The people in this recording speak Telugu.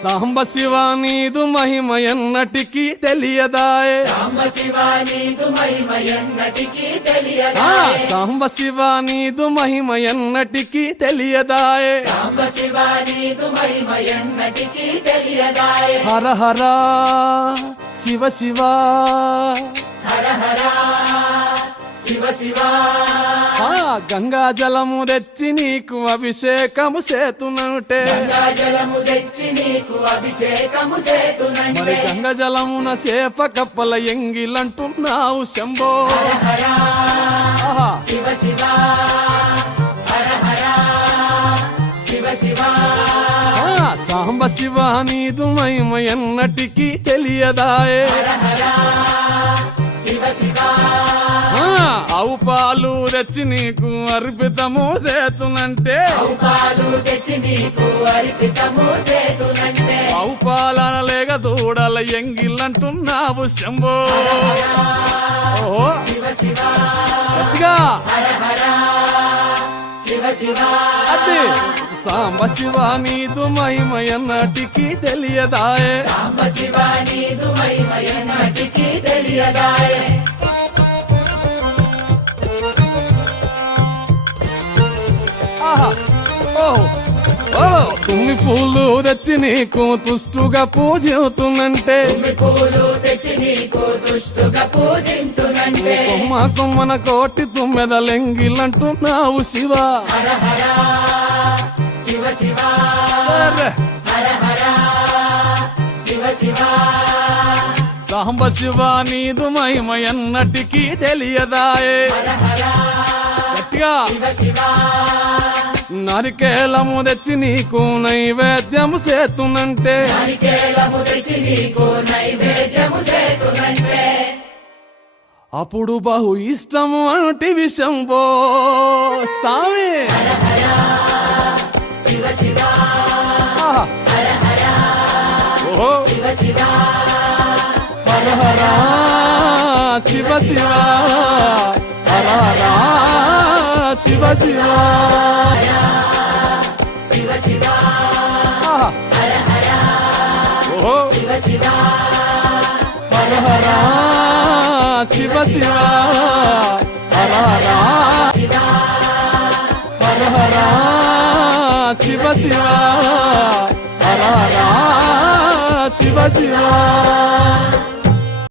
సాంబ శివ నీదు మహిమ ఎన్నటికీ తెలియదాయే సాంబ శివ నీదు మహిమ ఎన్నటికీ తెలియదాయే సాంబ శివ నీదు మహిమ ఎన్నటికీ తెలియదాయే సాంబ శివ నీదు మహిమ ఎన్నటికీ తెలియదాయే హర హర శివ శివ హర హర శివ శివ గంగా జలము తెచ్చి నీకు అభిషేకము చేతునంటే గంగా జలము తెచ్చి నీకు అభిషేకము చేతునంటే మరి గంగా జలమున సేప కప్పల ఎంగిలంటున్నావు శంభో హర ఆహా. శివ శివ హర హర శివ శివ సాంబ శివ నీదు మహిమ ఎన్నటికీ తెలియదాయే హర హర శివ శివ ఆవు పాలు తెచ్చి నీకు అర్పితము చేతునంటే ఆవు పాలు తెచ్చి నీకు అర్పితము చేతునంటే ఆవు పాలన లేక దూడల ఎంగిలంటున్నావు శంభో ఓహో శివ శివ గట్టిగా హర హర శివ శివ అది సాంబ శివ నీదు మహిమ ఎన్నటికీ తెలియదాయే సాంబ శివ నీదు మహిమ ఎన్నటికీ తెలియదాయే ఆహా ఓహో ఓహో తుమ్మి పూలు తెచ్చి నీకు తుష్టుగా పూజవుతున్నంటే తుమ్మి పూలు తెచ్చి నీకు దుష్టుగా పూజింతునంటే కొమ్మ కొమ్మన కోటి తుమ్మెదలెంగిలంటున్నావు శివ హర హర శివ శివ అరే. హర హర శివ శివ సాంబ శివ నీదు మహిమ ఎన్నటికీ తెలియదాయే హర హర గట్టిగా శివ శివ నరికేలము తెచ్చి నీకు నైవేద్యము చేతునంటే నారికేళము తెచ్చి నీకు నైవేద్యము చేతునంటే అప్పుడు బహు ఇష్టము అంటే విషంబో సామి హర హర శివ శివ ఆహా. హర హర ఓహో శివ శివ హర హర శివ శివ హర హర శివ శివ శివ శివ ఆహా. హర హర ఓహో శివ శివ హర హర శివ శివ హర హర శివ హర హర శివ శివ హర హర శివ శివ